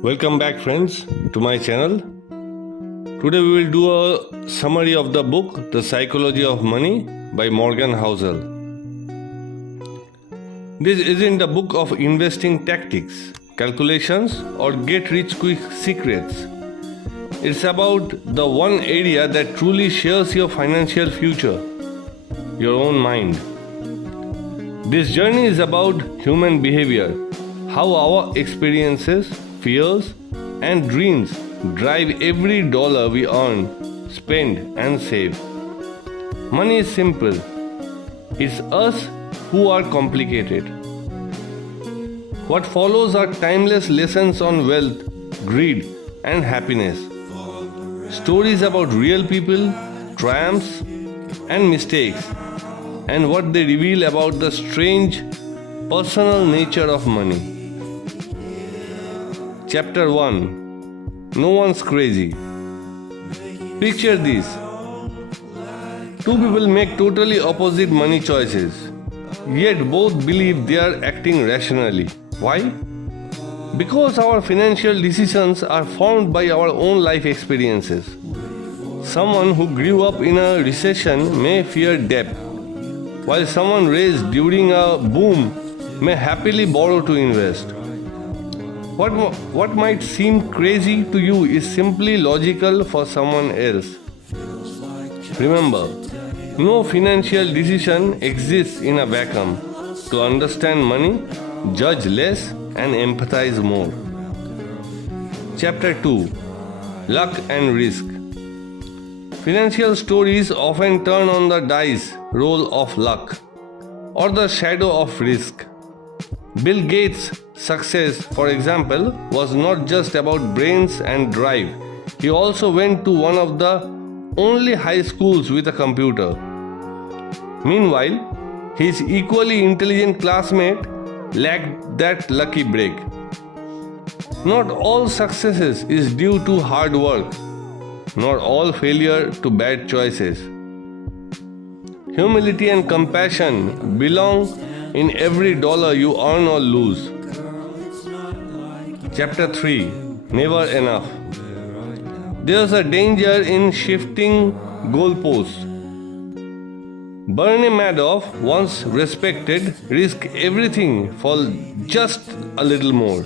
Welcome back, friends, to my channel. Today we will do a summary of the book The Psychology of Money by Morgan Housel. This isn't a book of investing tactics, calculations, or get-rich-quick secrets. It's about the one area that truly shapes your financial future, your own mind. This journey is about human behavior, how our experiences, fears, and dreams drive every dollar we earn, spend, and save. Money is simple. It's us who are complicated. What follows are timeless lessons on wealth, greed, and happiness. Stories about real people, triumphs, and mistakes, and what they reveal about the strange, personal nature of money. Chapter 1. No one's crazy. Picture this. Two people make totally opposite money choices, yet both believe they are acting rationally. Why? Because our financial decisions are formed by our own life experiences. Someone who grew up in a recession may fear debt, while someone raised during a boom may happily borrow to invest. What might seem crazy to you is simply logical for someone else. Remember, no financial decision exists in a vacuum. To understand money, judge less and empathize more. Chapter 2. Luck and Risk. Financial stories often turn on the dice roll of luck or the shadow of risk. Bill Gates' success, for example, was not just about brains and drive. He also went to one of the only high schools with a computer. Meanwhile, his equally intelligent classmate lacked that lucky break. Not all successes is due to hard work, nor all failure to bad choices. Humility and compassion belong in every dollar you earn or lose. Chapter 3. Never Enough. There's a danger in shifting goalposts. Bernie Madoff, once respected, risked everything for just a little more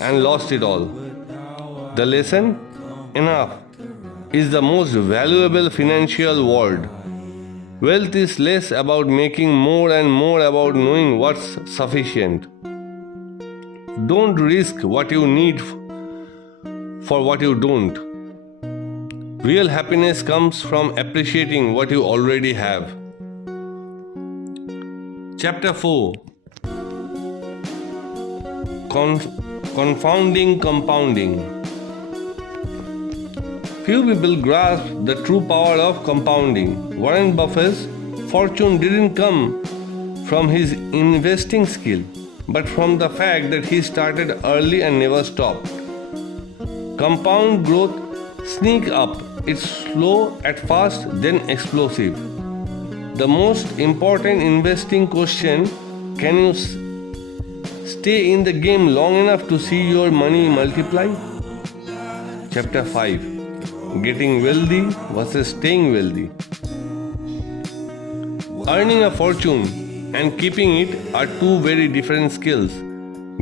and lost it all. The lesson? Enough is the most valuable financial word. Wealth is less about making more and more about knowing what's sufficient. Don't risk what you need for what you don't. Real happiness comes from appreciating what you already have. Chapter 4. Confounding compounding. Few people grasp the true power of compounding. Warren Buffett's fortune didn't come from his investing skill, but from the fact that he started early and never stopped. Compound growth sneaks up. It's slow at first, then explosive. The most important investing question: can you stay in the game long enough to see your money multiply? Chapter 5. Getting wealthy versus staying wealthy. Earning a fortune and keeping it are two very different skills.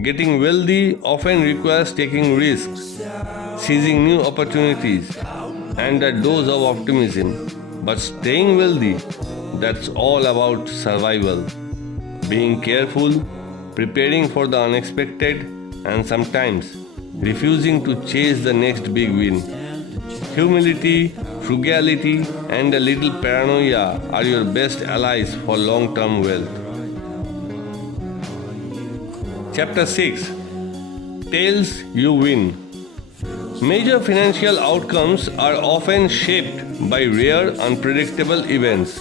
Getting wealthy often requires taking risks, seizing new opportunities, and a dose of optimism. But staying wealthy, that's all about survival. Being careful, preparing for the unexpected, and sometimes refusing to chase the next big win. Humility, frugality, and a little paranoia are your best allies for long-term wealth. Chapter 6. Tails you win. Major financial outcomes are often shaped by rare, unpredictable events.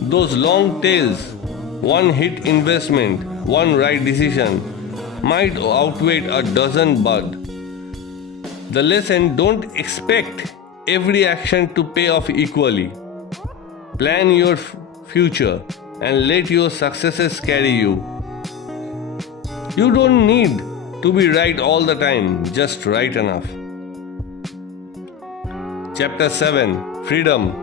Those long tails, one hit investment, one right decision, might outweigh a dozen bad. The lesson: don't expect every action to pay off equally. Plan your future and let your successes carry you. You don't need to be right all the time, just right enough. Chapter 7. Freedom.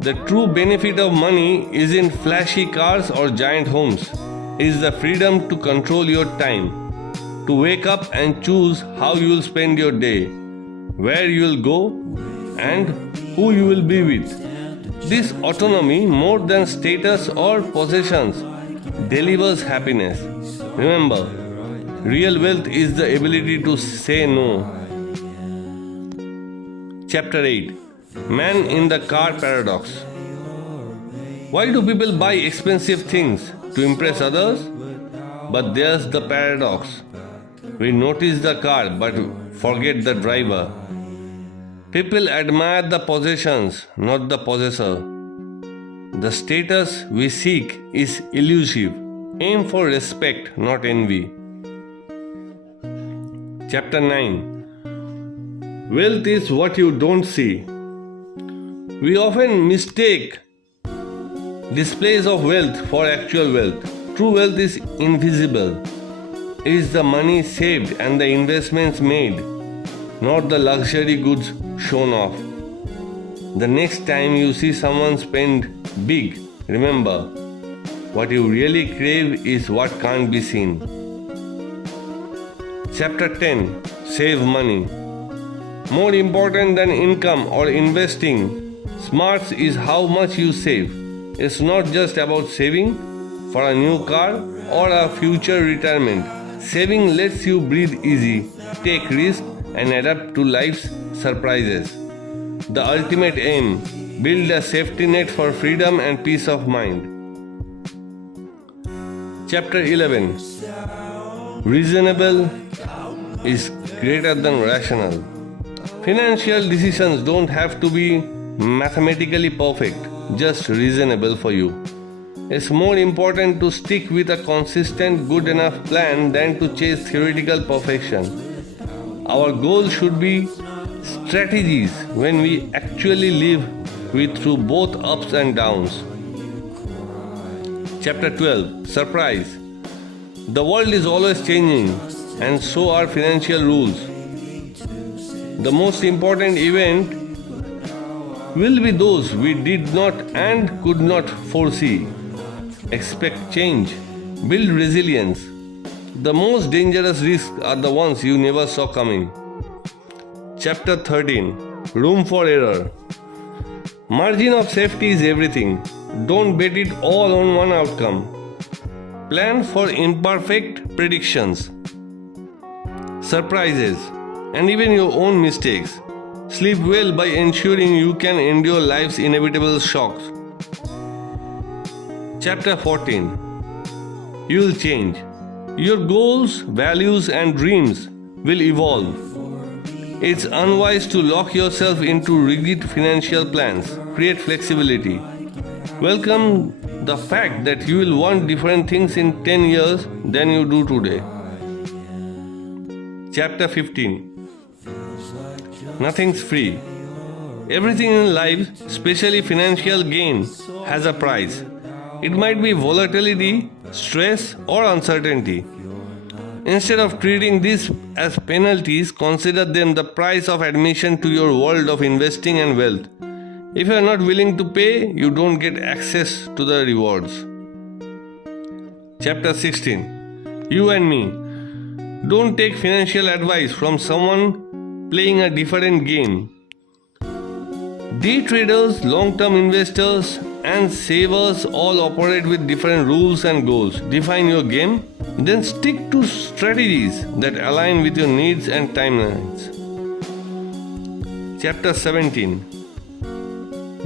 The true benefit of money isn't flashy cars or giant homes. It is the freedom to control your time, to wake up and choose how you will spend your day, where you will go, and who you will be with. This autonomy, more than status or possessions, delivers happiness. Remember, real wealth is the ability to say no. Chapter 8. Man in the Car Paradox. Why do people buy expensive things? To impress others? But there's the paradox. We notice the car but forget the driver. People admire the possessions, not the possessor. The status we seek is elusive. Aim for respect, not envy. Chapter 9. Wealth is what you don't see. We often mistake displays of wealth for actual wealth. True wealth is invisible. It is the money saved and the investments made, not the luxury goods shown off. The next time you see someone spend big, remember, what you really crave is what can't be seen. Chapter 10. Save money. More important than income or investing, smarts is how much you save. It's not just about saving for a new car or a future retirement. Saving lets you breathe easy, take risks, and adapt to life's surprises. The ultimate aim: build a safety net for freedom and peace of mind. Chapter 11. Reasonable is greater than rational. Financial decisions don't have to be mathematically perfect, just reasonable for you. It's more important to stick with a consistent, good enough plan than to chase theoretical perfection. Our goal should be strategies when we actually live with through both ups and downs. Chapter 12. Surprise. The world is always changing, and so are financial rules. The most important event will be those we did not and could not foresee. Expect change. Build resilience. The most dangerous risks are the ones you never saw coming. Chapter 13. Room for error. Margin of safety is everything. Don't bet it all on one outcome. Plan for imperfect predictions, surprises, and even your own mistakes. Sleep well by ensuring you can endure life's inevitable shocks. Chapter 14. You'll change. Your goals, values, and dreams will evolve. It's unwise to lock yourself into rigid financial plans. Create flexibility. Welcome the fact that you will want different things in 10 years than you do today. Chapter 15. Nothing's free. Everything in life, especially financial gain, has a price. It might be volatility, stress, or uncertainty. Instead of treating these as penalties, consider them the price of admission to your world of investing and wealth. If you are not willing to pay, you don't get access to the rewards. Chapter 16. You and me. Don't take financial advice from someone playing a different game. Day traders, long-term investors, and savers all operate with different rules and goals. Define your game, then stick to strategies that align with your needs and timelines. Chapter 17.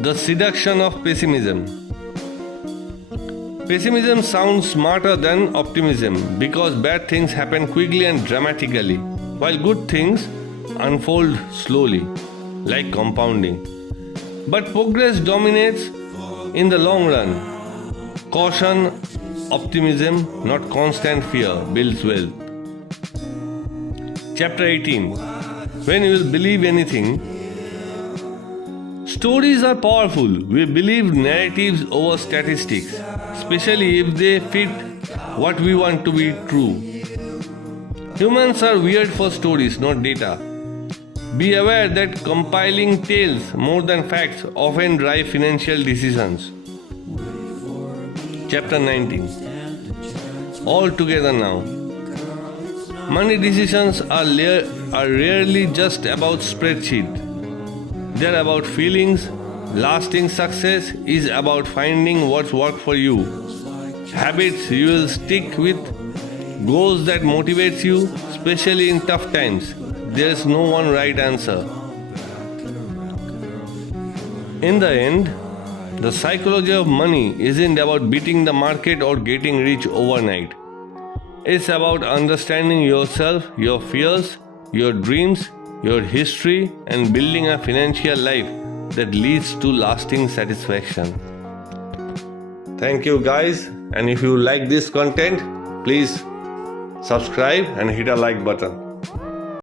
The seduction of pessimism. Pessimism sounds smarter than optimism because bad things happen quickly and dramatically, while good things unfold slowly, like compounding. But progress dominates in the long run. Caution, optimism, not constant fear, builds wealth. Chapter 18. When you will believe anything. Stories are powerful. We believe narratives over statistics, especially if they fit what we want to be true. Humans are weird for stories, not data. Be aware that compiling tales more than facts often drive financial decisions. Chapter 19. All together now. Money decisions are rarely just about spreadsheet. They're about feelings. Lasting success is about finding what's worked for you. Habits you will stick with, goals that motivates you, especially in tough times. There's no one right answer. In the end, the psychology of money isn't about beating the market or getting rich overnight. It's about understanding yourself, your fears, your dreams, your history, and building a financial life that leads to lasting satisfaction. Thank you guys, and if you like this content, please subscribe and hit a like button.